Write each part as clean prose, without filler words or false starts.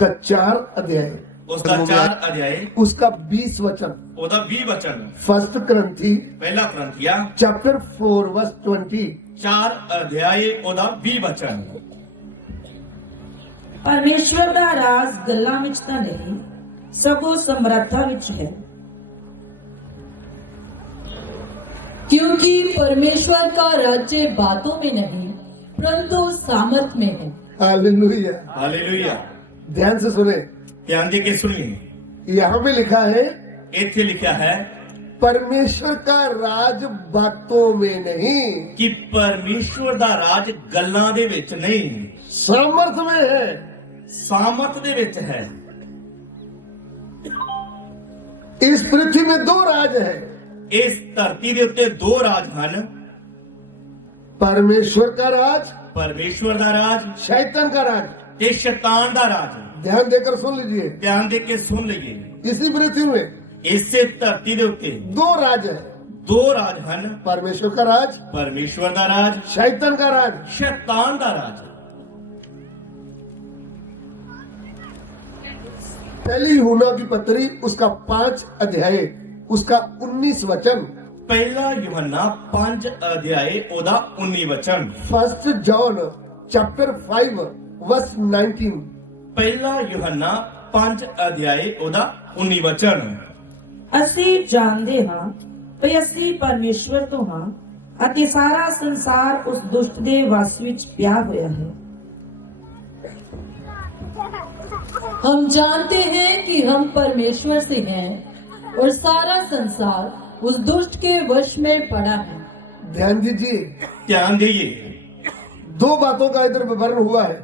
का 4 अध्याय, उसका 4 अध्याय, उसका 20 वचन। ਉਹਦਾ 20 वचन। फर्स्ट ग्रंथी पहला ग्रंथिया चैप्टर 4 वर्स 20। 4 अध्याय ਉਹਦਾ 20 वचन। परमेश्वर ਦਾ ਰਾਜ ਗੱਲਾਂ ਵਿੱਚ ਤਾਂ ਨਹੀਂ ਸਗੋਂ ਸਮਰੱਥਾ ਵਿੱਚ ਹੈ, क्योंकि परमेश्वर का राज्य बातों में नहीं परंतु सामर्थ में है। हालेलुया। हालेलुया। ध्यान से सुने, ध्यान दे के सुनिए। यहाँ में लिखा है ਇੱਥੇ ਲਿਖਿਆ ਹੈ परमेश्वर का राज बातों में नहीं ਕਿ ਪਰਮੇਸ਼ਵਰ ਦਾ ਰਾਜ ਗੱਲਾਂ ਦੇ ਵਿੱਚ ਨਹੀਂ, सामर्थ में है। ਸਾਮਤ ਦੇ ਵਿੱਚ ਹੈ। इस पृथ्वी में 2 राज है, ਇਸ ਧਰਤੀ ਦੇ ਉੱਤੇ 2 ਰਾਜ ਹਨ, परमेश्वर का राज, ਪਰਮੇਸ਼ਵਰ ਦਾ ਰਾਜ शैतान का राज। ਤੇ ਸ਼ੈਤਾਨ ਦਾ ਰਾਜ। ध्यान देकर सुन लीजिए, ਧਿਆਨ ਦੇ ਕੇ ਸੁਣ ਲਈਏ। इसी पृथ्वी में ਇਸੇ ਧਰਤੀ ਦੇ ਉੱਤੇ 2 राज है, 2 ਰਾਜ ਹਨ, परमेश्वर का राज, ਪਰਮੇਸ਼ਵਰ ਦਾ ਰਾਜ, शैतान का राज। ਸ਼ੈਤਾਨ ਦਾ ਰਾਜ। पहली यूहन्ना की पत्री उसका 5 अध्याय, उसका 19 वचन। ਪਹਿਲਾ ਯੋਹੰਨਾ 5 ਅਧਿਆਏ ਉਹਦਾ 19 वचन। First John chapter 5 verse 19। ਪਹਿਲਾ ਯੋਹੰਨਾ 5 ਅਧਿਆਏ ਉਹਦਾ 19 वचन। ਅਸੀਂ ਜਾਣਦੇ ਹਾਂ ਕਿ ਅਸੀਂ ਪਰਮੇਸ਼ਵਰ ਤੋਂ ਹਾਂ ਅਤੇ ਸਾਰਾ ਸੰਸਾਰ ਉਸ ਦੁਸ਼ਟ ਦੇ ਵਸ ਵਿੱਚ ਪਿਆ ਹੋਇਆ ਹੈ। हम जानते हैं कि हम परमेश्वर से हैं और सारा संसार उस दुष्ट के वश में पड़ा है। ध्यान दीजिए, ਧਿਆਨ ਦੇਈਏ। 2 बातों का इधर विवरण हुआ है।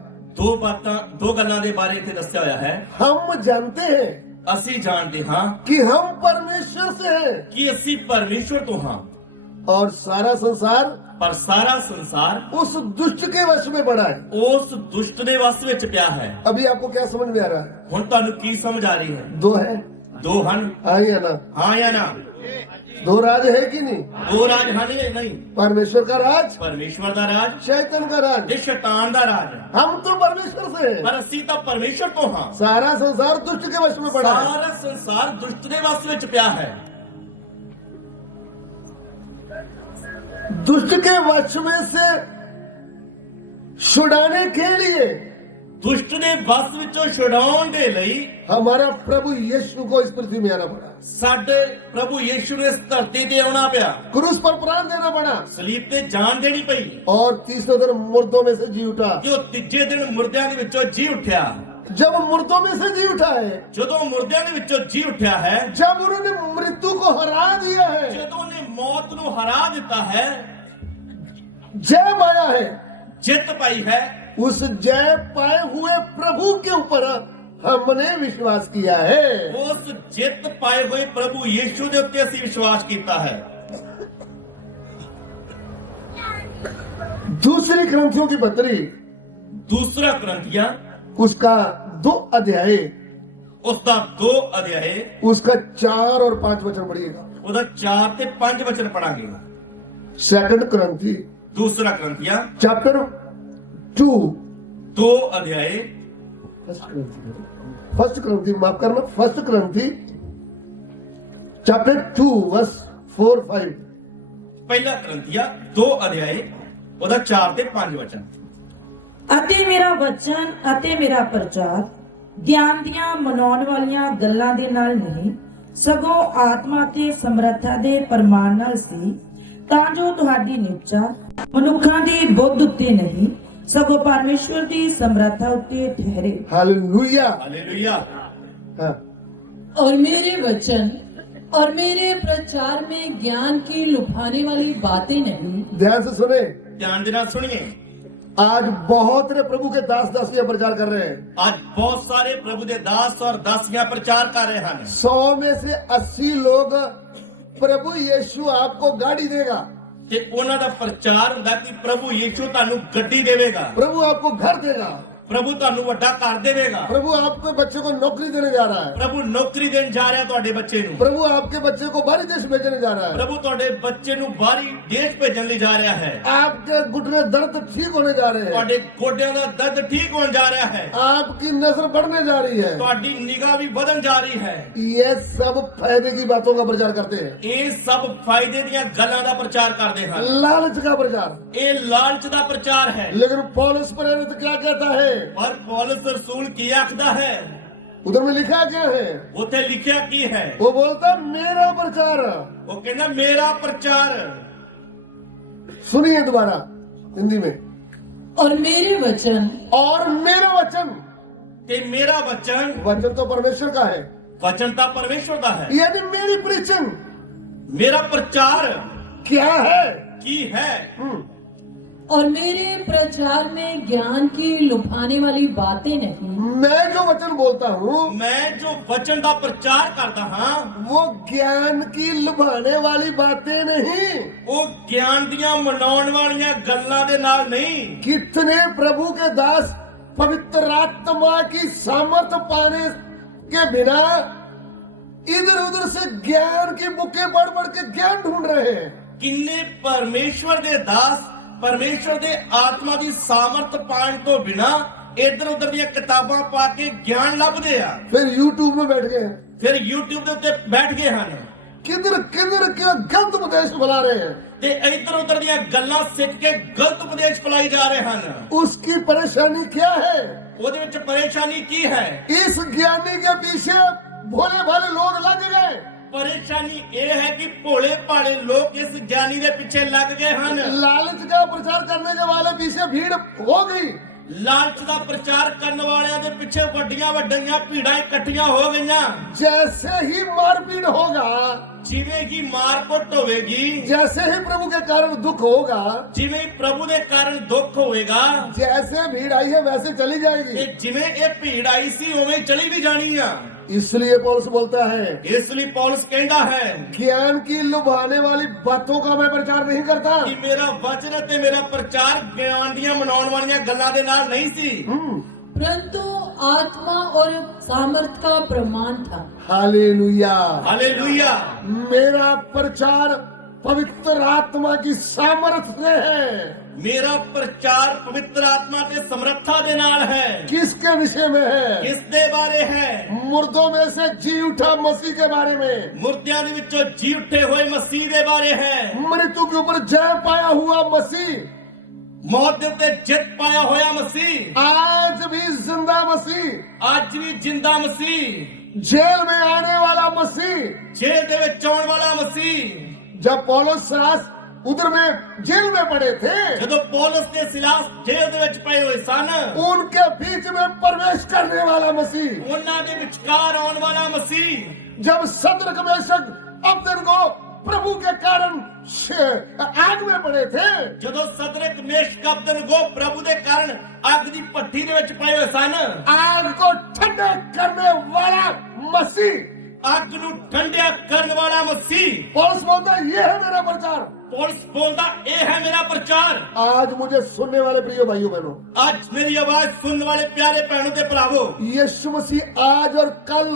2 ਗੱਲਾਂ ਦੇ ਬਾਰੇ ਇੱਥੇ ਦੱਸਿਆ ਹੋਇਆ ਹੈ। हम जानते हैं ਅਸੀਂ ਜਾਣਦੇ ਹਾਂ कि हम परमेश्वर से हैं ਕਿ ਅਸੀਂ ਪਰਮੇਸ਼ਵਰ ਤੋਂ ਹਾਂ, और सारा संसार ਪਰ ਸਾਰਾ ਸੰਸਾਰ उस दुष्ट के वश में पड़ा है। ਉਸ ਦੁਸ਼ਟ ਦੇ ਵਸ ਵਿੱਚ ਪਿਆ ਹੈ। अभी आपको क्या समझ में आ रहा है? ਹੁਣ ਤੁਹਾਨੂੰ ਕੀ ਸਮਝ ਆ ਰਹੀ ਹੈ? 2 है, 2 ਹਨ, हाँ या ना? ਹਾਂ ਜਾਂ ਨਾ? 2 राज है कि नहीं? 2 ਰਾਜ ਹਨ ਜਾਂ ਨਹੀਂ? परमेश्वर का राज, ਪਰਮੇਸ਼ਵਰ ਦਾ ਰਾਜ शैतान का राज। ਤੇ ਸ਼ੈਤਾਨ ਦਾ ਰਾਜ। हम तो परमेश्वर से हैं, ਪਰ ਅਸੀਂ ਤਾਂ ਪਰਮੇਸ਼ਵਰ ਤੋਂ ਹਾਂ। सारा संसार दुष्ट के वश में पड़ा है। ਸਾਰਾ ਸੰਸਾਰ ਦੁਸ਼ਟ ਦੇ ਵਸ ਵਿੱਚ ਪਿਆ ਹੈ। दुष्ट के वश में से छुड़ाने के लिए ਦੁਸ਼ਟ ਦੇ ਵਸ ਵਿੱਚੋਂ ਛੁਡਾਉਣ ਦੇ ਲਈ हमारा प्रभु यीशु को इस पृथ्वी में आना पड़ा, ਸਾਡੇ ਪ੍ਰਭੂ ਯੀਸ਼ੂ ਨੂੰ ਇਸ ਧਰਤੀ ਤੇ ਆਉਣਾ ਪਿਆ, क्रूस पर प्राण देना पड़ा, ਸਲੀਬ ਤੇ ਜਾਨ ਦੇਣੀ ਪਈ और तीसरे दिन मुर्दों में से जी उठा। ਕਿ ਉਹ ਤੀਜੇ ਦਿਨ ਮੁਰਦਿਆਂ ਦੇ ਵਿੱਚੋਂ ਜੀ ਉੱਠਿਆ। जब मुर्दों में से जी उठा है, ਜਦੋਂ ਮੁਰਦਿਆਂ ਦੇ ਵਿੱਚੋਂ ਜੀ ਉੱਠਿਆ ਹੈ, जब उन्होंने मृत्यु को हरा दिया है, ਜਦੋਂ ਉਹਨੇ मौत ਨੂੰ हरा ਦਿੱਤਾ ਹੈ, जय पाया है, ਜਿੱਤ ਪਾਈ ਹੈ, उस जय पाए हुए प्रभु के ऊपर हमने विश्वास किया है। ਉਸ ਜਿੱਤ ਪਾਏ ਹੋਏ ਪ੍ਰਭੂ ਯੀਸ਼ੂ ਦੇ ਉੱਤੇ ਅਸੀਂ ਵਿਸ਼ਵਾਸ ਕੀਤਾ ਹੈ। दूसरी ग्रंथियों की पत्री ਦੂਸਰਾ ਕਰੰਥੀਆਂ उसका 2 अध्याय, ਉਸ ਦਾ 2 ਅਧਿਆਏ, उसका 4 और 5 वचन पढ़िएगा। ਉਹਦਾ 4 ਤੇ 5 वचन पढ़ांगे। सेकंड ग्रंथी दूसरा ग्रंथिया चैप्टर 2, 2 अध्याय, फर्स्ट ग्रंथी माफ करना, फर्स्ट ग्रंथी चैप्टर 2 वर्स 4-5। ਪਹਿਲਾ ਗ੍ਰੰਥੀਆ 2 ਅਧਿਆਏ ਉਹਦਾ 4 ਤੇ 5 ਵਚਨ। ਅਤੇ ਮੇਰਾ ਵਚਨ ਅਤੇ ਮੇਰਾ ਪ੍ਰਚਾਰ ਗਿਆਨ ਦੀਆਂ ਮਨਾਉਣ ਵਾਲੀਆਂ ਗੱਲਾਂ ਦੇ ਨਾਲ ਨਹੀਂ ਸਗੋਂ ਆਤਮਾ ਤੇ ਸਮਰੱਥਾ ਦੇ ਪ੍ਰਮਾਣ ਨਾਲ ਸੀ, ਤਾਂ ਜੋ ਤੁਹਾਡੀ ਨਿਚਾ ਮਨੁੱਖਾਂ ਦੀ ਬੁੱਧ ਉੱਤੇ ਨਹੀਂ ਸਗੋਂ ਪਰਮੇਸ਼ਵਰ ਦੀ ਸਮਰੱਥਾ ਉੱਤੇ ਠਹਿਰੇ। हालेलुया। हालेलुया। हाँ, और मेरे वचन और मेरे प्रचार में ज्ञान की लुभाने वाली बातें नहीं। ध्यान से सुने, ਧਿਆਨ ਦੇ ਨਾਲ ਸੁਣੀਏ। आज बहुत ने प्रभु के दास दासियां प्रचार कर रहे हैं। ਅੱਜ ਬਹੁਤ ਸਾਰੇ ਪ੍ਰਭੂ ਦੇ ਦਾਸ ਔਰ ਦਾਸੀਆਂ ਪ੍ਰਚਾਰ ਕਰ ਰਹੇ ਹਨ। 100 में से 80 लोग प्रभु यीशु आपको गाड़ी देगा, ਤੇ ਉਹਨਾਂ ਦਾ ਪ੍ਰਚਾਰ ਹੁੰਦਾ ਕਿ ਪ੍ਰਭੂ ਯੀਸ਼ੂ ਤੁਹਾਨੂੰ ਗੱਡੀ ਦੇਵੇਗਾ, प्रभु आपको घर देगा, ਪ੍ਰਭੂ ਤੁਹਾਨੂੰ ਵੱਡਾ ਕਰ ਦੇਵੇਗਾ। प्रभु आपके बच्चे को नौकरी देने जा रहा है। ਪ੍ਰਭੂ ਨੌਕਰੀ ਦੇਣ ਜਾ ਰਿਹਾ ਤੁਹਾਡੇ ਬੱਚੇ ਨੂੰ। प्रभु आपके बच्चे को बाहरी देश भेजने जा रहा है। ਪ੍ਰਭੂ ਤੁਹਾਡੇ ਬੱਚੇ ਨੂੰ ਬਾਹਰੀ ਦੇਸ਼ ਭੇਜਣ ਲਈ ਜਾ ਰਿਹਾ ਹੈ। आपके घुटने दर्द ठीक होने जा रहे हैं। ਤੁਹਾਡੇ ਗੋਡਿਆਂ ਦਾ ਦਰਦ ਠੀਕ ਹੋਣ ਜਾ ਰਿਹਾ ਹੈ। आपकी नजर बढ़ने जा रही है। ਤੁਹਾਡੀ ਨਿਗਾਹ ਵੀ ਵਧਣ ਜਾ ਰਹੀ ਹੈ। ये सब फायदे की बातों का प्रचार करते हैं। ਇਹ ਸਭ ਫਾਇਦੇ ਦੀਆਂ ਗੱਲਾਂ ਦਾ ਪ੍ਰਚਾਰ ਕਰਦੇ ਹਨ। लालच का प्रचार। ਇਹ ਲਾਲਚ ਦਾ ਪ੍ਰਚਾਰ ਹੈ। लेकिन पौलुस प्रेरित क्या कहता है? ਪਰ ਪੌਲਸ ਰਸੂਲ ਕੀ ਆਖਦਾ ਹੈ? उधर में लिखा क्या है? ਉੱਥੇ ਲਿਖਿਆ ਕੀ ਹੈ? वो बोलता मेरा प्रचार। ਉਹ ਕਹਿੰਦਾ ਮੇਰਾ ਪ੍ਰਚਾਰ। सुनिए दोबारा हिंदी में। और मेरे वचन और मेरा वचन। ਤੇ ਮੇਰਾ ਵਚਨ, वचन तो परमेश्वर का है, ਵਚਨ ਤਾਂ ਪਰਮੇਸ਼ਵਰ ਦਾ ਹੈ। यानी मेरी प्रीचिंग ਮੇਰਾ ਪ੍ਰਚਾਰ क्या है? ਕੀ ਹੈ? और मेरे प्रचार में ज्ञान की लुभाने वाली बातें नहीं, मैं जो वचन बोलता हूँ ਮੈਂ ਜੋ ਵਚਨ ਦਾ ਪ੍ਰਚਾਰ ਕਰਦਾ ਹਾਂ वो ज्ञान की लुभाने वाली बातें नहीं। ਉਹ ਗਿਆਨ ਦੀਆਂ ਮਨਾਉਣ ਵਾਲੀਆਂ ਗੱਲਾਂ ਦੇ ਨਾਲ ਨਹੀਂ। कितने प्रभु के दास पवित्र आत्मा की सामर्थ पाने के बिना इधर उधर से ज्ञान की बुकें पढ़ पढ़ के ज्ञान ढूंढ रहे हैं। ਕਿੰਨੇ ਪਰਮੇਸ਼ਵਰ ਦੇ ਦਾਸ ਪਰਮੇਸ਼ਵਰ ਦੇ ਆਤਮਾ ਦੀ ਸਾਮਰਥ ਪਾਣ ਤੋਂ ਬਿਨਾ ਇੱਧਰ ਉੱਧਰ ਦੀਆਂ ਕਿਤਾਬਾਂ ਪਾ ਕੇ ਗਿਆਨ ਲੱਭਦੇ ਆ। फिर YouTube में बैठ गए, ਫਿਰ YouTube ਦੇ ਉੱਤੇ ਬੈਠ ਗਏ ਹਨ किधर किधर के गलत उपदेश फैला रहे हैं। ਤੇ ਇੱਧਰ ਉੱਧਰ ਦੀਆਂ ਗੱਲਾਂ ਸਿੱਖ ਕੇ ਗਲਤ ਉਪਦੇਸ਼ ਫੈਲਾਈ ਜਾ ਰਹੇ ਹਨ। उसकी परेशानी क्या है? ਉਹਦੇ ਵਿੱਚ ਪਰੇਸ਼ਾਨੀ ਕੀ ਹੈ? इस ज्ञानी के पीछे भोले भाले लोग लग गए। ਪਰੇਸ਼ਾਨੀ ਇਹ ਹੈ ਕਿ ਭੋਲੇ ਭਾਲੇ ਲੋਕ ਇਸ ਗਿਆਨੀ ਦੇ ਪਿੱਛੇ ਲੱਗ ਗਏ ਹਨ। लालच का प्रचार करने के वाले पीछे भीड़ हो गई। ਲਾਲਚ ਦਾ ਪ੍ਰਚਾਰ ਕਰਨ ਵਾਲਿਆਂ ਦੇ ਪਿੱਛੇ ਵੱਡੀਆਂ ਵੱਡੀਆਂ ਭੀੜਾਂ ਇਕੱਠੀਆਂ ਹੋ ਗਈਆਂ। जैसे ही मारपीट होगा, ਜਿਵੇਂ ਕਿ ਮਾਰਕੁੱਟ ਹੋਵੇਗੀ, जैसे ही प्रभु के कारण दुख होगा, ਜਿਵੇਂ ਹੀ ਪ੍ਰਭੂ ਦੇ ਕਾਰਨ ਦੁੱਖ ਹੋਵੇਗਾ, जैसे भीड़ आई है वैसे चली ਤੇ जाएगी। ਜਿਵੇਂ ਇਹ ਭੀੜ ਆਈ ਸੀ ਉਵੇਂ ਹੀ ਚਲੀ ਵੀ ਜਾਣੀ ਆ। इसलिए पौलुस बोलता है ਇਸ ਲਈ ਪੌਲਸ ਕਹਿੰਦਾ ਹੈ ज्ञान की लुभाने वाली बातों का मैं प्रचार नहीं करता। ਕਿ ਮੇਰਾ ਵਚਨ ਤੇ ਮੇਰਾ ਪ੍ਰਚਾਰ ਗਿਆਨ ਦੀਆਂ ਮਨਾਉਣ ਵਾਲੀਆਂ ਗੱਲਾਂ ਦੇ ਨਾਲ ਨਹੀਂ ਸੀ, परंतु आत्मा और सामर्थ का प्रमाण था। हालेलुया। ਹਾਲੇਲੂਇਆ। मेरा प्रचार पवित्र आत्मा की सामर्थ से है। ਮੇਰਾ ਪ੍ਰਚਾਰ ਪਵਿੱਤਰ ਆਤਮਾ ਤੇ ਸਮਰੱਥਾ ਦੇ ਨਾਲ ਹੈ। किसके विषय में है? ਕਿਸ ਦੇ ਬਾਰੇ ਹੈ? मुर्दों में से जी उठा मसीह के बारे में। ਮੁਰਦਿਆਂ ਦੇ ਵਿੱਚੋਂ ਜੀ ਉੱਠੇ ਹੋਏ ਮਸੀਹ ਦੇ ਬਾਰੇ ਹੈ। मृत्यु के ऊपर जय पाया हुआ मसीह, ਮੌਤ ਦੇ ਉੱਤੇ ਜਿੱਤ ਪਾਇਆ ਹੋਇਆ ਮਸੀਹ, आज भी जिंदा मसीह, ਅੱਜ ਵੀ ਜਿੰਦਾ ਮਸੀਹ, जेल में आने वाला मसीह। ਜੇਲ੍ਹ ਦੇ ਵਿੱਚ ਆਉਣ ਵਾਲਾ ਮਸੀਹ। जब पौलुस सिलास उधर में जेल में पड़े थे, ਜਦੋਂ ਪੌਲਸ ਤੇ ਸਿਲਾਸ ਜੇਲ੍ਹ ਦੇ ਵਿੱਚ ਪਏ ਹੋਏ ਸਨ, उनके बीच में प्रवेश करने वाला मसीह। ਉਹਨਾਂ ਦੇ ਵਿਚਕਾਰ ਆਉਣ ਵਾਲਾ ਮਸੀਹ। जब सदरक मेशक अबदनगो प्रभु के कारण आग में पड़े थे, ਜਦੋਂ ਸਦਰਕ ਮੇਸ਼ਕ ਅਬਦਨਗੋ ਪ੍ਰਭु ਦੇ ਕਾਰਨ ਅੱਗ ਦੀ ਭੱਠੀ ਦੇ ਵਿੱਚ ਪਏ ਹੋਏ ਸਨ, आग को ठंडा करने वाला मसीह। ਅੱਗ ਨੂੰ ਠੰਡਿਆ ਕਰਨ ਵਾਲਾ ਮਸੀਹ। पौलुस बोलता है ये है मेरा प्रचार। ਪੌਲਸ ਬੋਲਦਾ ਇਹ ਹੈ ਮੇਰਾ ਪ੍ਰਚਾਰ। आज मुझे सुनने वाले प्रिय भाइयों बहनों, ਅੱਜ ਮੇਰੀ ਆਵਾਜ਼ ਸੁਣਨ ਵਾਲੇ ਪਿਆਰੇ ਭੈਣੋं ਤੇ ਭਰਾਵੋ, यीशु मसीह आज और कल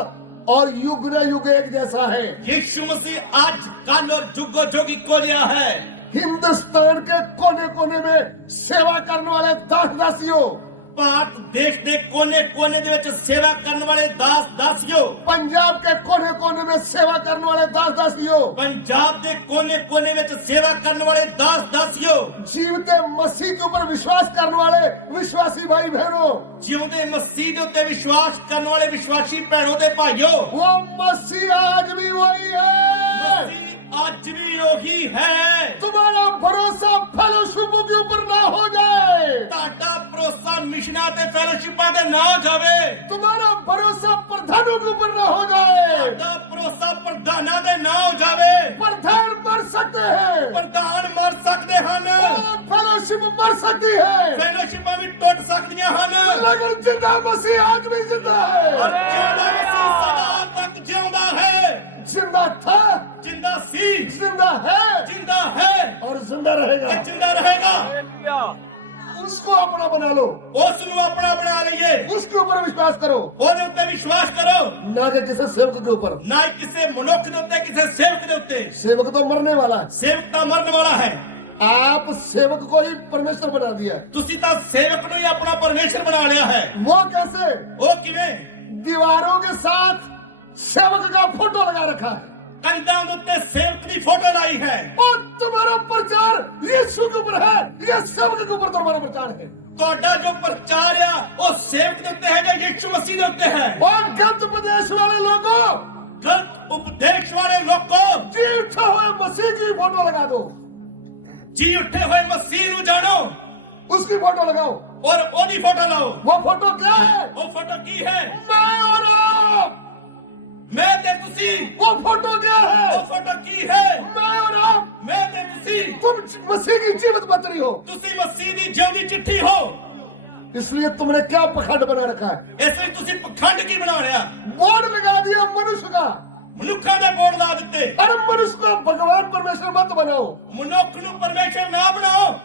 और युग न युग एक जैसा है। ਯਿਸੂ ਮਸੀਹ ਅੱਜ ਕੱਲ ਔਰ ਜੁਗੋ ਜੁਗ ਇੱਕੋ ਜਿਹਾ ਹੈ। हिंदुस्तान के कोने कोने में सेवा करने वाले दास दासियों, ਭਾਰਤ ਦੇਸ਼ ਦੇ ਕੋਨੇ-ਕੋਨੇ ਦੇ ਵਿੱਚ ਸੇਵਾ ਕਰਨ ਵਾਲੇ ਦਾਸ ਦਾਸੀਓ, पंजाब के कोने कोने में सेवा करने वाले दास दासियों, ਪੰਜਾਬ ਦੇ ਕੋਨੇ-ਕੋਨੇ ਵਿੱਚ ਸੇਵਾ ਕਰਨ ਵਾਲੇ ਦਾਸ ਦਾਸੀਓ, जीवते मसीह के ऊपर विश्वास करने वाले विश्वासी भाई बहनों, ਜਿਉਂਦੇ ਮਸੀਹ ਦੇ ਉੱਤੇ ਵਿਸ਼ਵਾਸ ਕਰਨ ਵਾਲੇ ਵਿਸ਼ਵਾਸੀ ਭੈਣੋਂ ਤੇ ਭਾਈਓ, वो मसीह आज भी वही है। ਮਸੀਹ ਅੱਜ ਵੀ ਉਹੀ ਹੈ। तुम्हारा भरोसा फेलोशिप के ऊपर ना हो जाए, ਤੁਹਾਡਾ ਭਰੋਸਾ ਮਿਸ਼ਨਾਂ ਤੇ ਫੈਲੋਸ਼ਿਪਾਂ ਤੇ ਨਾ ਜਾਵੇ, तुम्हारा भरोसा प्रधानों के ऊपर ना हो जाए। ਤੁਹਾਡਾ ਭਰੋਸਾ ਪ੍ਰਧਾਨਾਂ ਤੇ ਨਾ ਹੋ ਜਾਵੇ। प्रधान मर सकते हैं, ਪ੍ਰਧਾਨ ਮਰ ਸਕਦੇ ਹਨ, फेलोशिप मर सकती है, ਫੈਲੋਸ਼ਿਪਾਂ ਵੀ ਟੁੱਟ ਸਕਦੀਆਂ ਹਨ, लेकिन जिंदा मसीह आज भी जिंदा ਪਰ है। ਜਿਉਂਦਾ ਮਸੀਹ ਸਦਾ ਤੱਕ ਜਿਉਂਦਾ ਹੈ। जिंदा था, ਜਿੰਦਾ ਸੀ, जिंदा है ਜਿੰਦਾ ਹੈ और जिंदा ਤੇ रहेगा। ਜਿੰਦਾ ਰਹੇਗਾ। उसको अपना बना लो, ਉਸ ਨੂੰ ਆਪਣਾ ਬਣਾ ਲਈਏ, उसके ऊपर विश्वास करो, ਉਹਦੇ ਉੱਤੇ ਵਿਸ਼ਵਾਸ ਕਰੋ, ना कि किसी सेवक के ऊपर। ਨਾ ਹੀ ਕਿਸੇ ਮਨੁੱਖ ਦੇ ਉੱਤੇ, ਕਿਸੇ ਸੇਵਕ ਦੇ ਉੱਤੇ। सेवक तो मरने वाला है, ਸੇਵਕ ਤਾਂ ਮਰਨ ਵਾਲਾ ਹੈ, आप सेवक को ही परमेश्वर बना दिया है। ਤੁਸੀਂ ਤਾਂ ਸੇਵਕ ਨੂੰ ਹੀ ਆਪਣਾ ਪਰਮੇਸ਼ਰ ਬਣਾ ਲਿਆ ਹੈ। वो कैसे? ਉਹ ਕਿਵੇਂ? दीवारों के साथ सेवक का फोटो लगा रखा है। ਕੰਧਾਂ ਦੇ ਉੱਤੇ ਸੇਵਕ ਦੀ ਫੋਟੋ ਲਾਈ ਹੈ। और तुम्हारा प्रचार यीशु के ऊपर है, ये सेवक के ऊपर तुम्हारा प्रचार है। ਤੁਹਾਡਾ ਜੋ ਪ੍ਰਚਾਰ ਆ ਉਹ ਸੇਵਕ ਦੇ ਉੱਤੇ ਹੈਗਾ, ਯਿਸੂ ਮਸੀਹ ਦੇ ਉੱਤੇ ਹੈ। और गलत उपदेश वाले लोगों, ਗਲਤ ਉਪਦੇਸ਼ ਵਾਲੇ ਲੋਕੋ, जी उठे हुए मसीह की फोटो लगा दो, ਜੀ ਉੱਠੇ ਹੋਏ ਮਸੀਹ ਨੂੰ ਜਾਣੋ उसकी फोटो लगाओ। ਔਰ ਉਹਦੀ ਫੋਟੋ ਲਾਓ। वो फोटो क्या है? ਉਹ ਫੋਟੋ ਕੀ ਹੈ? मैं और आप। ਮੈਂ ਤੇ ਤੁਸੀਂ। वो फोटो क्या है? ਉਹ ਫੋਟੋ ਕੀ ਹੈ? मैं और आप। ਮੈਂ ਤੇ ਤੁਸੀਂ। तुम मसीह की जीवित पत्री हो, ਤੁਸੀਂ ਮਸੀਹ ਦੀ ਜਿਉਂਦੀ ਚਿੱਠੀ ਹੋ। इसलिए तुमने क्या पखंड बना रखा है? ਇਸ ਲਈ ਤੁਸੀਂ ਪਖੰਡ ਕੀ ਬਣਾ ਲਿਆ? बोर्ड लगा दिया मनुष्य का। ਮਨੁੱਖਾਂ ਦੇ ਬੋਰਡ ਲਾ ਦਿੱਤੇ। अरे मनुष्य को भगवान परमेश्वर मत बनाओ। ਮਨੁੱਖ ਨੂੰ ਪਰਮੇਸ਼ਰ ਨਾ ਬਣਾਓ।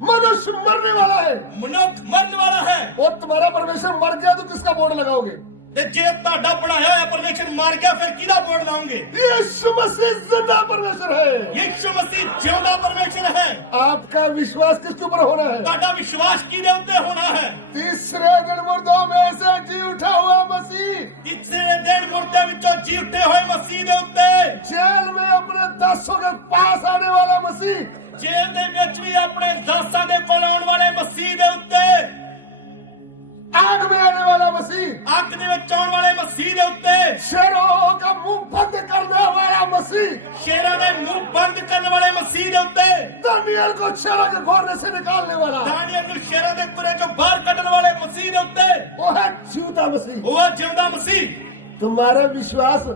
मनुष्य मरने वाला है, ਮਨੁੱਖ ਮਰਨ ਵਾਲਾ ਹੈ। और तुम्हारा परमेश्वर मर गया तो किसका बोर्ड लगाओगे? ਤੇ ਜੇ ਤੁਹਾਡਾ ਬਣਾਇਆ ਹੋਇਆ ਪਰਮੇਸ਼ਰ ਮਰ ਗਿਆ ਫਿਰ ਕਿਹਦਾ ਬੋਰਡ ਲਾਉਂਗੇ? यीशु मसीह जिंदा परमेश्वर है। ਯਿਸੂ ਮਸੀਹ ਜਿਉਂਦਾ ਪਰਮੇਸ਼ਰ ਹੈ। आपका विश्वास किसके ऊपर होना है? ਤੁਹਾਡਾ ਵਿਸ਼ਵਾਸ ਕਿਹਦੇ ਉੱਤੇ ਹੋਣਾ ਹੈ? तीसरे दिन मुर्दों में से जी उठा हुआ मसीह, ਤੀਸਰੇ ਦਿਨ ਮੁਰਦੇ ਵਿੱਚੋਂ ਜੀ ਉੱਠੇ ਹੋਏ ਮਸੀਹ ਦੇ ਉੱਤੇ, जेल में अपने दासों के पास आने वाला मसीह, ਜੇਲ੍ਹ ਦੇ ਵਿੱਚ ਵੀ ਆਪਣੇ ਦਾਸਾਂ ਦੇ ਕੋਲ ਆਉਣ ਵਾਲੇ ਮਸੀਹ ਦੇ ਉੱਤੇ, आग में आने वाला मसीह, ਅੱਗ ਦੇ ਵਿੱਚ ਆਉਣ ਵਾਲੇ ਮਸੀਹ ਦੇ ਉੱਤੇ, शेरों का मुंह बंद करने वाला मसीह, ਸ਼ੇਰਾਂ ਦੇ ਮੂੰਹ ਬੰਦ ਕਰਨ ਵਾਲੇ ਮਸੀਹ ਦੇ ਉੱਤੇ, दानियल को शेरों के घोरने से निकालने वाला, ਦਾਨੀਏਲ ਨੂੰ ਸ਼ੇਰਾਂ ਦੇ ਕੁਰੇ ਚੋਂ ਬਾਹਰ ਕੱਢਣ ਵਾਲੇ ਮਸੀਹ ਦੇ ਉੱਤੇ, वो है जीवता मसीह। ਉਹ ਜਿਉਂਦਾ ਮਸੀਹ। तुम्हारा विश्वास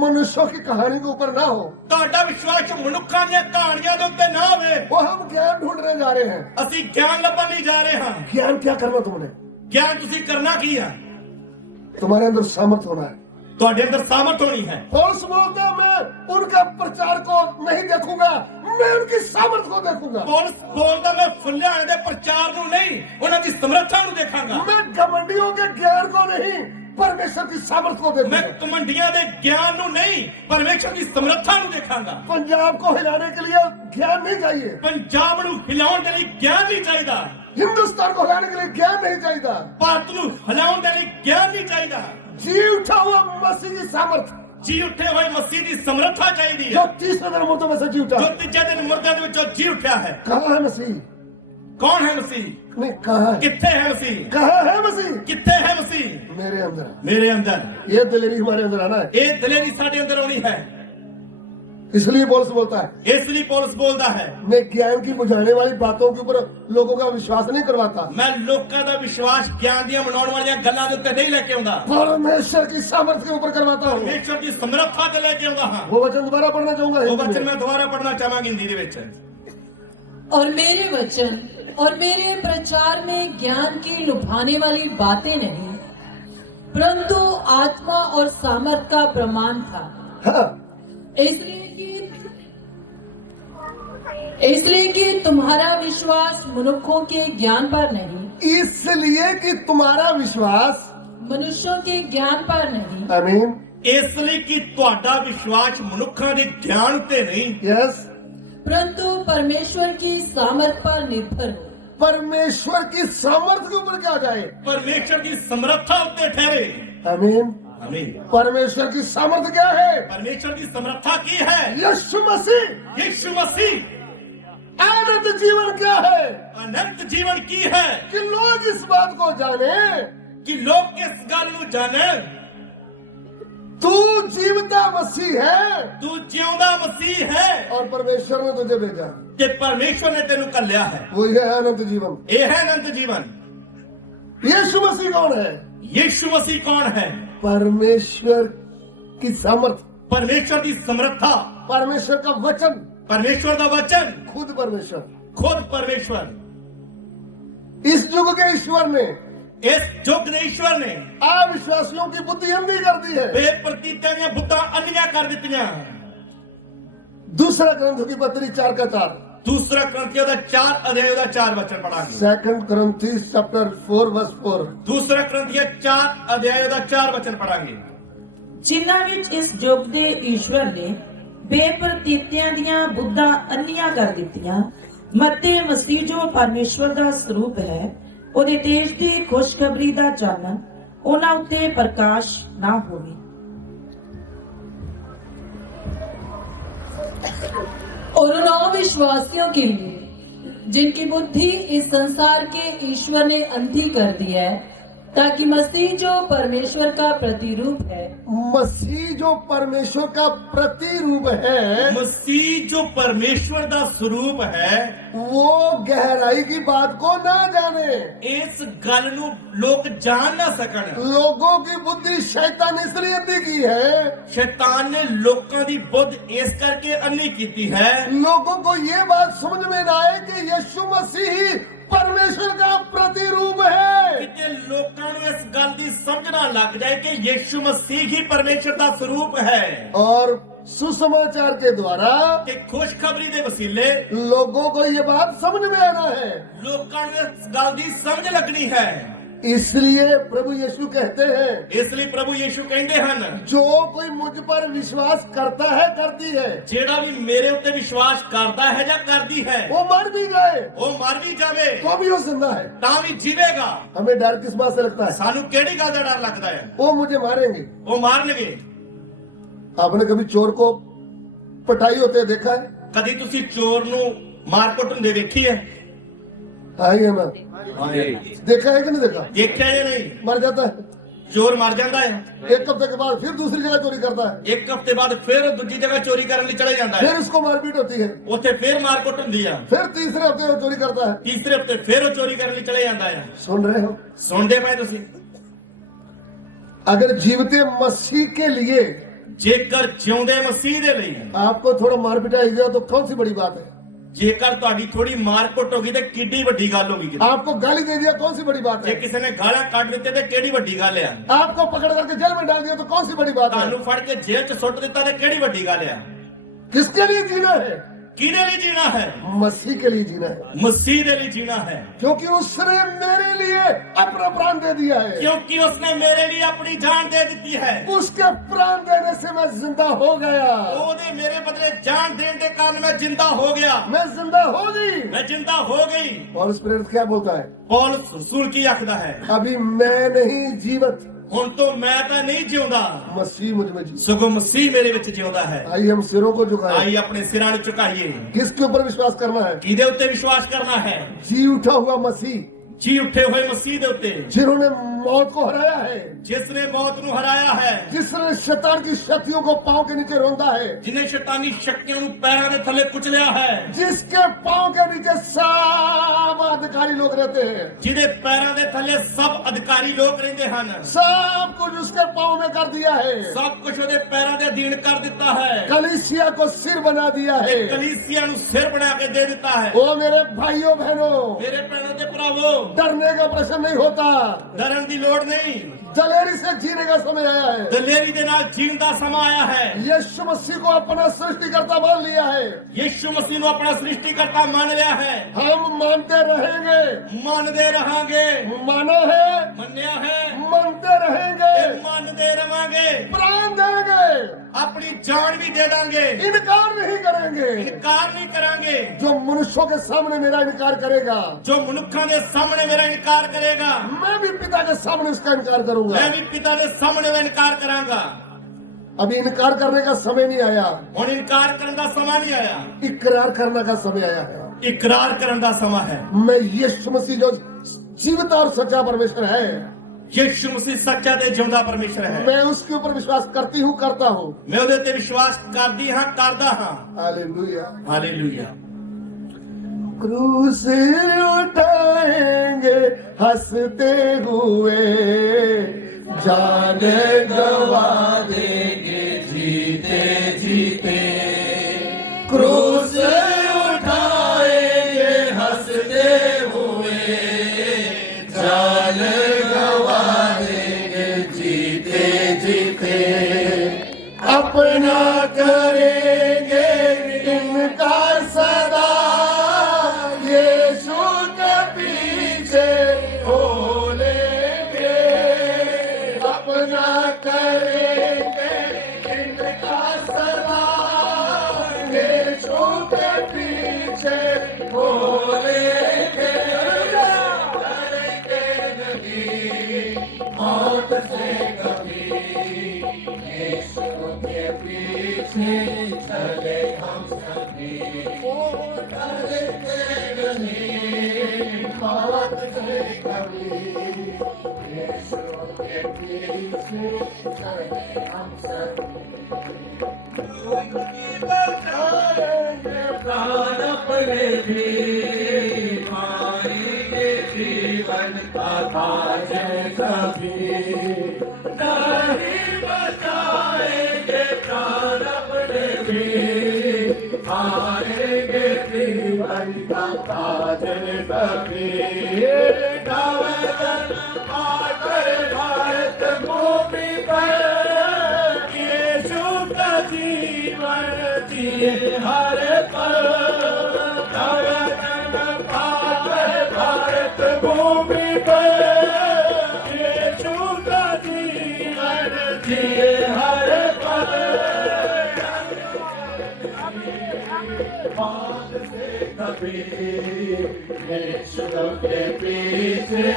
मनुष्यों की कहानी के ऊपर ना हो। ਤੁਹਾਡਾ ਵਿਸ਼ਵਾਸ ਮਨੁੱਖਾਂ ਦੀਆਂ ਕਹਾਣੀਆਂ ਦੇ ਉੱਤੇ ਨਾ ਹੋਵੇ। वो हम ज्ञान ढूंढने जा रहे हैं। ਅਸੀਂ ਗਿਆਨ ਲੱਭਣ ਲਈ ਜਾ ਰਹੇ ਹਾਂ। ज्ञान क्या करना तुमने? ਗਿਆਨ ਤੁਸੀਂ ਕਰਨਾ ਕੀ ਆ? तुम्हारे अंदर सामर्थ होना है। ਤੁਹਾਡੇ ਅੰਦਰ ਸਾਮਰਥ ਹੋਣੀ ਹੈ। पौलुस बोलता है, मैं उनका प्रचार को नहीं देखूंगा, मैं उनकी सामर्थ को देखूंगा। ਪੌਲਸ ਬੋਲਦਾ ਮੈਂ ਫੁੱਲਿਆ ਹੋਏ ਦੇ ਪ੍ਰਚਾਰ ਨੂੰ ਨਹੀਂ, ਉਹਨਾਂ ਦੀ ਸਮਰੱਥਾ ਨੂੰ ਦੇਖਾਂਗਾ। मैं घमंडियों के ज्ञान को नहीं, परमेश्वर की सामर्थ को ਮੈਂ देखूंगा। ਕਮੰਡੀਆਂ ਦੇ ਗਿਆਨ ਨੂੰ ਨਹੀਂ, ਪਰਮੇਸ਼ਰ ਦੀ ਸਮਰੱਥਾ ਨੂੰ ਦੇਖਾਂਗਾ। पंजाब को हिलाने के लिए ज्ञान नहीं चाहिए, ਪੰਜਾਬ ਨੂੰ ਹਿਲਾਉਣ ਦੇ ਲਈ ਗਿਆਨ ਨਹੀਂ ਚਾਹੀਦਾ। हिंदुस्तान को हिलाने के लिए ज्ञान नहीं चाहिए। ਭਾਰਤ ਨੂੰ ਹਿਲਾਉਣ ਦੇ ਲਈ ਗਿਆਨ ਨਹੀਂ ਚਾਹੀਦਾ। जी उठा हुआ मसीह की सामर्थ, ਜੀ ਉੱਠੇ ਹੋਏ ਮਸੀਹ ਦੀ ਸਮਰੱਥਾ ਚਾਹੀਦੀ जो ਹੈ। 30 दिन मुर्दों में से जी उठा। ਜੋ ਤੀਜੇ ਦਿਨ ਮੁਰਦਿਆਂ ਦੇ ਵਿੱਚੋਂ ਜੀ ਉੱਠਿਆ ਹੈ। कहाँ है मसीह? ਕੌਣ ਹੈ ਮਸੀਹ? नहीं, कहाँ है? ਕਿੱਥੇ ਹੈ ਮਸੀਹ? कहाँ है मसीह? ਕਿੱਥੇ ਹੈ ਮਸੀਹ? मेरे अंदर है। ਮੇਰੇ ਅੰਦਰ। ये दिलेरी हमारे अंदर आना है। ਇਹ ਦਲੇਰੀ ਸਾਡੇ ਅੰਦਰ ਆਉਣੀ ਹੈ। इसलिए पौलुस बोलता है, ਇਸ ਲਈ ਪੌਲਸ ਬੋਲਦਾ ਹੈ, मैं ज्ञान की बुझाने वाली बातों के ऊपर लोगों का विश्वास नहीं करवाता, ਮੈਂ ਲੋਕਾਂ ਦਾ ਵਿਸ਼ਵਾਸ ਗਿਆਨ ਦੀਆਂ ਮਨਾਉਣ ਵਾਲੀਆਂ ਗੱਲਾਂ ਦੇ ਉੱਤੇ ਨਹੀਂ ਲੈ ਕੇ ਆਉਂਦਾ, परमेश्वर की सामर्थ के ऊपर करवाता हूँ। ਪਰਮੇਸ਼ਰ ਦੀ ਸਮਰੱਥਾ ਤੇ ਲੈ ਕੇ ਆਉਂਦਾ ਹਾਂ। वो वचन दोबारा पढ़ना चाहूंगा ਉਹ हिंदी ਵਚਨ में। ਮੈਂ ਦੁਬਾਰਾ ਪੜ੍ਹਨਾ ਚਾਹਾਂਗੀ ਹਿੰਦੀ ਦੇ ਵਿੱਚ। और मेरे वचन और मेरे प्रचार में ज्ञान की लुभाने वाली बातें नहीं, परंतु आत्मा और सामर्थ का प्रमाण था। हाँ, इसलिए कि तुम्हारा विश्वास मनुष्यों के ज्ञान पर नहीं, इसलिए कि तुम्हारा विश्वास, मनुष्यों के ज्ञान पर नहीं, आमीन, ਇਸ ਲਈ ਕਿ ਤੁਹਾਡਾ ਵਿਸ਼ਵਾਸ ਮਨੁੱਖਾਂ ਦੇ ਗਿਆਨ ਉੱਤੇ ਨਹੀਂ, यस, परंतु परमेश्वर की सामर्थ पर निर्भर हो। परमेश्वर की सामर्थ के ऊपर क्या जाए? ਪਰਮੇਸ਼ਰ ਦੀ ਸਮਰੱਥਾ ਉੱਤੇ ਠਹਿਰੇ। आमीन। ਆਮੀਨ। परमेश्वर की सामर्थ क्या है? ਪਰਮੇਸ਼ਰ ਦੀ ਸਮਰੱਥਾ ਕੀ ਹੈ? यीशु मसीह। ਯਿਸੂ ਮਸੀਹ। अनंत जीवन क्या है? ਅਨੰਤ ਜੀਵਨ ਕੀ ਹੈ? कि लोग इस बात को जाने ਕਿ ਲੋਕ ਇਸ ਗੱਲ ਨੂੰ ਜਾਣਨ तू जीवता मसीह है ਤੂੰ ਜਿਉਂਦਾ ਮਸੀਹ ਹੈ और परमेश्वर ने तुझे भेजा। ਤੇ ਪਰਮੇਸ਼ਰ ਨੇ ਤੈਨੂੰ ਕੱਲਿਆ ਹੈ। वही है अनंत जीवन। ਇਹ ਹੈ ਅਨੰਤ ਜੀਵਨ। यीशु मसीह कौन है? ਯਿਸੂ ਮਸੀਹ ਕੌਣ ਹੈ? परमेश्वर की सामर्थ, ਪਰਮੇਸ਼ਰ ਦੀ ਸਮਰੱਥਾ, परमेश्वर का वचन, ਪਰਮੇਸ਼ਰ ਦਾ ਵਚਨ, खुद परमेश्वर। ਖੁਦ ਪਰਮੇਸ਼ਰ। इस युग के ईश्वर ने ਇਸ ਯੁੱਗ ਦੇ ਈਸ਼ਵਰ ਨੇ अविश्वासियों की बुद्धि अंधी कर दी है। ਬੇਪ੍ਰਤੀਤਾਂ ਦੀਆਂ ਬੁੱਧਾਂ ਅੰਨੀਆਂ ਕਰ ਦਿੱਤੀਆਂ। दूसरा ग्रंथ की पत्री 4 का 4। दूसरा क्रंथियों का 4 अध्याय का 4 वचन पढ़ांगे। 2 Corinthians chapter 4 verse 4। दूसरा क्रंथियों 4 अध्याय का 4 वचन पढ़ांगे। ਜਿਨ੍ਹਾਂ ਵਿੱਚ ਇਸ ਯੁੱਗ ਦੇ ਈਸ਼ਵਰ ਨੇ ਬੇਪਰਤੀਤਿਆਂ ਦੀਆਂ ਬੁੱਧਾਂ ਅੰਨੀਆਂ ਕਰ ਦਿੱਤੀਆਂ, ਮੱਤੇ ਮਸੀਹ ਜੋ ਪਰਮੇਸ਼ਵਰ ਦਾ ਸਰੂਪ ਹੈ, ਉਹਦੇ ਤੇਜ ਦੀ ਖੁਸ਼ਖਬਰੀ ਦਾ ਚਾਨਣ ਉਹਨਾਂ ਉੱਤੇ ਪ੍ਰਕਾਸ਼ ਨਾ ਹੋਵੇ। और उन अविश्वासियों के लिए जिनकी बुद्धि इस संसार के ईश्वर ने अंधी कर दी है, ताकि मसीह जो परमेश्वर का प्रतिरूप है, मसीह जो परमेश्वर का प्रतिरूप है, मसीह जो परमेश्वर का स्वरूप है, वो गहराई की बात को ना जाने। इस गल नू लोग जान ना सकन। लोगों की बुद्धि शैतान इसलिए दी की है, शैतान ने लोगों की बुद्ध इस करके अन्नी की है, लोगों को ये बात समझ में ना आए कि यीशु मसीह ही परमेश्वर का प्रतिरूप है। किते लोगों नू इस गल की समझना लग जाए कि यीशु मसीह ही परमेश्वर का स्वरूप है। और सुसमाचार के द्वारा कि खुशखबरी दे वसीले लोगों को ये बात समझ में आना है। लोगों नू इस गल की समझ लगनी है। इसलिए प्रभु यीशु कहते हैं, इसलिए प्रभु यीशु कहते हैं, जो कोई मुझ पर विश्वास करता है, करती है, जेड़ा भी मेरे उत्ते विश्वास करता है या करती है, वो मर भी गए वो मर भी जावे तो भी वो जिंदा है। ता भी जीवेगा। हमें डर किस बात से लगता है? सानू केड़ी गल दा डर लगदा है? वो मुझे मारेंगे। वो मारनगे। आपने कभी चोर को पिटाई होते देखा है? कदी तुसी चोर नू मार कुट हुंदे वेखी है? आई है ना? देखा है कि नहीं देखा? देखिया या नहीं? मर जाता है, चोर मर जाता है, 1 हफ्ते के बाद फिर दूसरी जगह चोरी करता है, 1 हफ्ते बाद फिर दूजी जगह चोरी करने लई चले जाता है, फिर उसको मारपीट होती है, उत्थे फिर मार कुट हुंदी आ, फिर तीसरे हफ्ते वो चोरी करता है। तीसरे हफ्ते फिर वो चोरी करने लई चले जाता है। सुन रहे हो? सुनदे पए तुसी? अगर जीवते मसीह के लिए जेकर जिउंदे मसीह दे लई आपको थोड़ा मार पिटाई गया तो कौन सी बड़ी बात है? जेकर ਤੁਹਾਡੀ थोड़ी मार कुट होगी तो किड्डी वड्डी गल होगी। आपको गाली दे दिया कौन सी बड़ी बात जे है? किसी ने गाला काट दिते ते केड़ी वड्डी गल है? आपको पकड़ करके जेल में डाल दिया तो कौन सी बड़ी बात है? ਤੁਹਾਨੂੰ ਫੜ ਕੇ ਜੇਲ੍ਹ 'ਚ ਸੁੱਟ ਦਿੱਤਾ ਤੇ ਕਿਹੜੀ ਵੱਡੀ ਗੱਲ ਆ? किसके लिए जीना है? ਕਿਹਦੇ ਲਈ ਜੀਣਾ ਹੈ? मसीह के लिए जीना है, ਮਸੀਹ ਦੇ ਲਈ ਜੀਣਾ ਹੈ, क्योंकि उसने मेरे लिए अपना प्राण दे दिया है। क्योंकि उसने मेरे लिए अपनी जान दे दी है। उसके प्राण देने से मैं जिंदा हो गया, ਉਹਦੇ ਮੇਰੇ ਬਦਲੇ ਜਾਨ ਦੇਣ ਦੇ ਕਾਰਨ ਮੈਂ ਜਿੰਦਾ ਹੋ ਗਿਆ, मैं जिंदा हो गई। मैं जिंदा हो गई। और उस प्रेरित क्या बोलता है? ਪੌਲਸ ਰਸੂਲ ਕੀ ਆਖਦਾ ਹੈ? अभी मैं नहीं जीवत, ਹੁਣ ਤੋਂ मैं ਤਾਂ नहीं ਜਿਉਂਦਾ, मसीह मुझ में जी। ਸਗੋਂ ਮਸੀਹ ਮੇਰੇ ਵਿੱਚ ਜਿਉਂਦਾ ਹੈ। आइए हम सिरों को झुकाएं। ਆਈ ਆਪਣੇ ਸਿਰਾਂ ਨੂੰ ਝੁਕਾਈਏ। किसके ऊपर विश्वास करना है? ਕਿਹਦੇ ਉੱਤੇ ਵਿਸ਼ਵਾਸ ਕਰਨਾ ਹੈ? जी उठा हुआ मसीह, ਜੀ ਉੱਠੇ ਹੋਏ ਮਸੀਹ ਦੇ ਉੱਤੇ, जिन्होंने मौत को हराया है, ਜਿਸਨੇ ਮੌਤ ਨੂੰ ਹਰਾਇਆ ਹੈ, जिसने शैतान की शक्तियों को पांव के नीचे रौंदा है, जिन्हें शैतानी शक्तियों ਨੂੰ ਪੈਰਾਂ ਦੇ ਥੱਲੇ ਕੁਚਲਿਆ ਹੈ, जिसके पांव के नीचे सब अधिकारी लोग रहते हैं, ਜਿਹਦੇ ਪੈਰਾਂ ਦੇ ਥੱਲੇ ਸਭ ਅਧਿਕਾਰੀ ਲੋਕ ਰਹਿੰਦੇ ਹਨ, सब कुछ उसके पांव में कर दिया है, ਸਭ ਕੁਝ ਉਹਦੇ ਪੈਰਾਂ ਦੇ ਅਧੀਨ ਕਰ ਦਿੱਤਾ ਹੈ, कलीसिया को सिर बना दिया है। ਕਲੀਸਿਆ ਨੂੰ ਸਿਰ ਬਣਾ ਕੇ ਦੇ ਦਿੱਤਾ ਹੈ। ओ मेरे भाइयों बहनों, ਮੇਰੇ ਭੈਣਾਂ ਤੇ ਭਰਾਵੋ, डरने का प्रश्न नहीं होता, ਡਰਨ ਦੀ ਲੋੜ ਨਹੀਂ। दलेरी से जीने का समय आया है। ਦਲੇਰੀ ਦੇ ਨਾਲ ਜੀਣ ਦਾ ਸਮਾਂ ਆਇਆ ਹੈ। यीशु मसीह को अपना सृष्टिकर्ता मान लिया है, ਯਿਸੂ ਮਸੀਹ ਨੂੰ ਆਪਣਾ ਸ੍ਰਿਸ਼ਟੀਕਰਤਾ ਮੰਨ ਲਿਆ ਹੈ। हम मानते रहेंगे, ਮੰਨਦੇ ਰਹਾਂਗੇ, माना है, ਮੰਨਿਆ ਹੈ, मानते रहेंगे, ਤੇ ਮੰਨਦੇ ਰਵਾਂਗੇ। प्राण देंगे, ਆਪਣੀ ਜਾਨ ਵੀ ਦੇ ਦਾਂਗੇ, इनकार नहीं करेंगे। ਇਨਕਾਰ ਨਹੀਂ ਕਰਾਂਗੇ। जो मनुष्यों के सामने मेरा इनकार करेगा, ਜੋ ਮਨੁੱਖਾਂ ਦੇ ਸਾਹਮਣੇ ਮੇਰਾ ਇਨਕਾਰ ਕਰੇਗਾ, मैं भी पिता के सामने उसका इनकार करूंगा। ਮੈਂ ਵੀ ਪਿਤਾ ਦੇ ਸਾਹਮਣੇ ਦਾ ਇਨਕਾਰ ਕਰਾਂਗਾ। अभी इनकार करने का समय नहीं आया, ਹੁਣ ਇਨਕਾਰ ਕਰਨ ਦਾ ਸਮਾਂ ਨਹੀਂ ਆਇਆ, इकरार करने का समय आया है। ਇਕਰਾਰ ਕਰਨ ਦਾ ਸਮਾਂ ਹੈ। मैं यीशु मसीह जो जीवित और सच्चा परमेश्वर है, ਯਿਸੂ ਮਸੀਹ ਸੱਚਾ ਤੇ ਜਿਉਂਦਾ ਪਰਮੇਸ਼ਰ ਹੈ। मैं उसके ऊपर विश्वास करती हूँ, करता हूँ। ਮੈਂ ਉਹਦੇ ਤੇ ਵਿਸ਼ਵਾਸ ਕਰਦੀ ਹਾਂ, ਕਰਦਾ ਹਾਂ। हालेलुया। ਹਾਲੇਲੂਇਆ। क्रूस उठाएंगे हंसते हुए, जान गवा देंगे जीते जीते। क्रूस उठाएंगे हंसते हुए, जान गवा देंगे जीते जीते। अपना करेंगे इनकार सदा, करेंगे इनका सलाम, ये छूटे पीछे बोलेंगे, डरेंगे नहीं मौत से कभी, यीशु के पीछे चले हम सभी, डरेंगे नहीं मौत से कभी, यीशु के पीछे चले हम सभी। प्राण अपने भी पाएंगे जीवन का ताज कभी, नहीं बचाएंगे प्राण अपने भी पाएंगे जीवन का ताज कभी, दावतन आकर भारत भूमि पर यीशु का जीवन जिए हर पल, दावतन आकर भारत भूमि पर यीशु का जीवन जिए हर पल, मौत से कभी यीशु के पीछे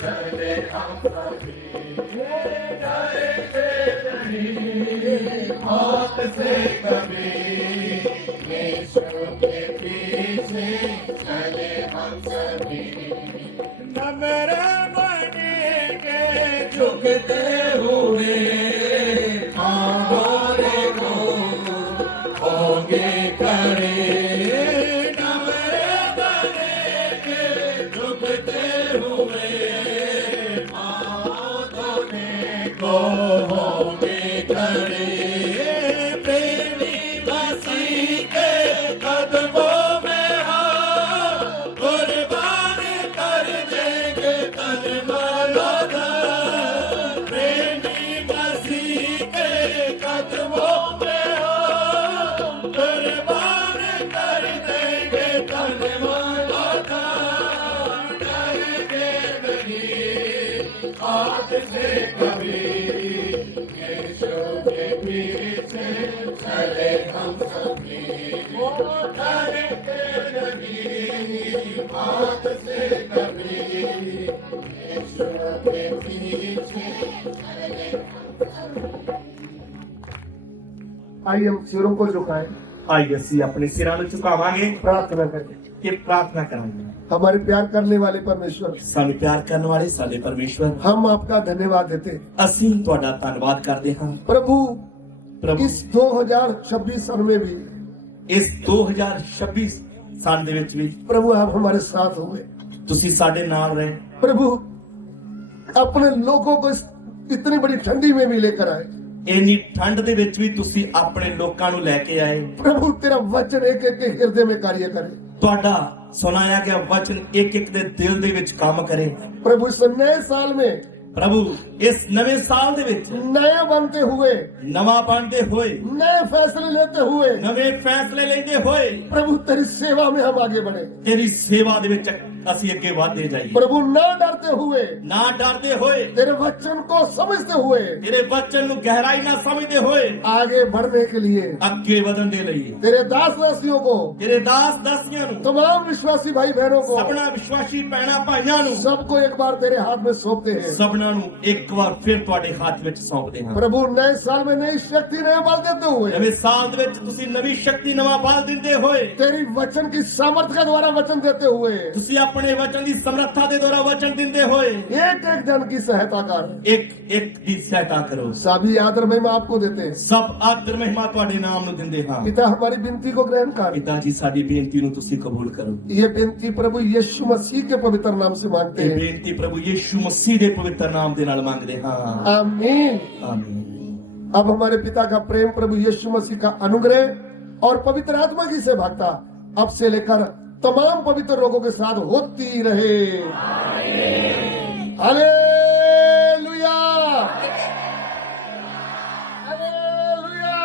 चले हम सभी, डरेंगे नहीं मौत से कभी, यीशु के पीछे चले हम सभी, नम्र बनेंगे झुकते हुए हमारे को होंगे खड़े, नम्र बनेंगे झुकते हुए को होंगे खड़े, प्रेमी मसीह के कदमों में हम कुर्बान कर देंगे तन मन धन, प्रेमी मसीह के कदमों में हम कुर्बान कर देंगे तन मन धन, डरेंगे नहीं आज से कभी, यीशु के पीछे चले हम सभी, डरेंगे नहीं आज से कभी, यीशु के पीछे चले हम सभी। आइए हम सिरों को झुकाएं, ਆਈਏ ਅਸੀਂ ਆਪਣੇ ਸਿਰਾਂ ਨੂੰ ਝੁਕਾਵਾਂਗੇ प्रार्थना करें। ਤੇ ਪ੍ਰਾਰਥਨਾ ਕਰਾਂਗੇ। हमारे प्यार करने वाले परमेश्वर, ਸਾਨੂੰ ਪਿਆਰ ਕਰਨ ਵਾਲੇ ਸਾਡੇ ਪਰਮੇਸ਼ਵਰ, हम आपका धन्यवाद देते हैं। ਅਸੀਂ ਤੁਹਾਡਾ ਧੰਨਵਾਦ ਕਰਦੇ ਹਾਂ प्रभु ਪ੍ਰਭੂ। इस 2026 सन में भी ਇਸ 2026 ਸਾਲ ਦੇ ਵਿੱਚ ਵੀ प्रभु आप हमारे साथ हुए। ਤੁਸੀਂ ਸਾਡੇ ਨਾਲ ਰਹੇ। प्रभु अपने लोगों को इस इतनी बड़ी ठंडी में भी लेकर आए। ਇੰਨੀ ਠੰਡ ਦੇ ਵਿੱਚ ਵੀ ਤੁਸੀਂ ਆਪਣੇ ਲੋਕਾਂ ਨੂੰ ਲੈ ਕੇ ਆਏ। प्रभु तेरा वचन एक एक के हृदय में कार्य करे। ਤੁਹਾਡਾ ਸੁਣਾਇਆ ਗਿਆ ਵਚਨ ਇੱਕ ਇੱਕ ਦੇ ਦਿਲ ਦੇ ਵਿੱਚ ਕੰਮ ਕਰੇ। प्रभु इस नए साल में ਪ੍ਰਭੂ ਇਸ ਨਵੇਂ ਸਾਲ ਦੇ ਵਿੱਚ नए बनते हुए, ਨਵਾਂ ਬਣਦੇ ਹੋਏ, नए फैसले लेते हुए, ਨਵੇਂ ਫੈਸਲੇ ਲੈਂਦੇ ਹੋਏ प्रभु तेरी सेवा में हम आगे बढ़े। ਤੇਰੀ ਸੇਵਾ ਦੇ ਵਿੱਚ ਅਸੀਂ ਅੱਗੇ ਵਧਦੇ ਜਾਈਏ। प्रभु ना डरते हुए, ਨਾ ਡਰਦੇ ਹੋਏ, तेरे वचन को समझते हुए, ਤੇਰੇ ਵਚਨ ਨੂੰ ਗਹਿਰਾਈ ਨਾਲ ਸਮਝਦੇ ਹੋਏ आगे बढ़ने के लिए ਅੱਗੇ ਵਧਣ ਦੇ ਲਈ तेरे दास दासियों को, ਤੇਰੇ ਦਾਸ ਦਾਸੀਆਂ ਨੂੰ, तमाम विश्वासी भाई बहनों को, ਸਭਨਾ ਵਿਸ਼ਵਾਸੀ ਭੈਣਾਂ ਭਾਈਆਂ ਨੂੰ, सबको एक बार तेरे हाथ में सौंपते हैं। ਸਭਨਾ ਨੂੰ ਇੱਕ ਵਾਰ ਫਿਰ ਤੁਹਾਡੇ ਹੱਥ ਵਿੱਚ ਸੌਂਪਦੇ ਹਾਂ। प्रभु नए साल में नई शक्ति नए बल देते हुए, ਨਵੇਂ ਸਾਲ ਦੇ ਵਿੱਚ ਤੁਸੀਂ ਨਵੀਂ ਸ਼ਕਤੀ ਨਵਾਂ ਬਲ ਦਿੰਦੇ ਹੋਏ, तेरी वचन की सामर्थ्य के द्वारा वचन देते हुए, ਤੁਸੀਂ ਆਪਣੇ ਵਚਨ ਦੀ ਸਮਰੱਥਾ ਦੇ ਦੁਆਰਾ ਵਚਨ ਦਿੰਦੇ ਹੋਏ एक एक जन की सहायता कर। ਇੱਕ ਇੱਕ ਦੀ ਸਹਾਇਤਾ ਕਰੋ। सभी आदर महिमा आपको देते हैं। ਸਭ ਆਦਰ ਮਹਿਮਾ ਤੁਹਾਡੇ ਨਾਮ ਨੂੰ ਦਿੰਦੇ ਹਾਂ। पिता हमारी विनती को ग्रहण कर। ਪਿਤਾ ਜੀ ਸਾਡੀ ਬੇਨਤੀ ਨੂੰ ਤੁਸੀਂ ਕਬੂਲ ਕਰੋ। ये बेनती प्रभु यीशु मसीह के पवित्र नाम से मांगते ਇਹ हैं। ਬੇਨਤੀ ਪ੍ਰਭੂ ਯੀਸ਼ੂ ਮਸੀਹ ਦੇ ਪਵਿੱਤਰ ਨਾਮ ਦੇ ਨਾਲ ਮੰਗਦੇ ਹਾਂ। आमीन। ਆਮੀਨ। अब हमारे पिता का प्रेम, प्रभु यीशु मसीह का अनुग्रह और पवित्र आत्मा की सेवकता अब से लेकर तमाम पवित्र लोगों के साथ होती रहे। Hallelujah, hallelujah.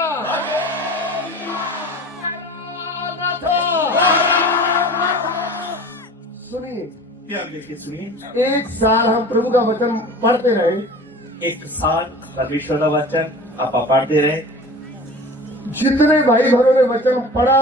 सुनिए, ਧਿਆਨ ਦੇ ਕੇ ਸੁਣੀਏ। एक साल हम प्रभु का वचन पढ़ते रहे, एक साथ परमेश्वर का वचन आप पढ़ते रहे। जितने भाई बहनों ने वचन पढ़ा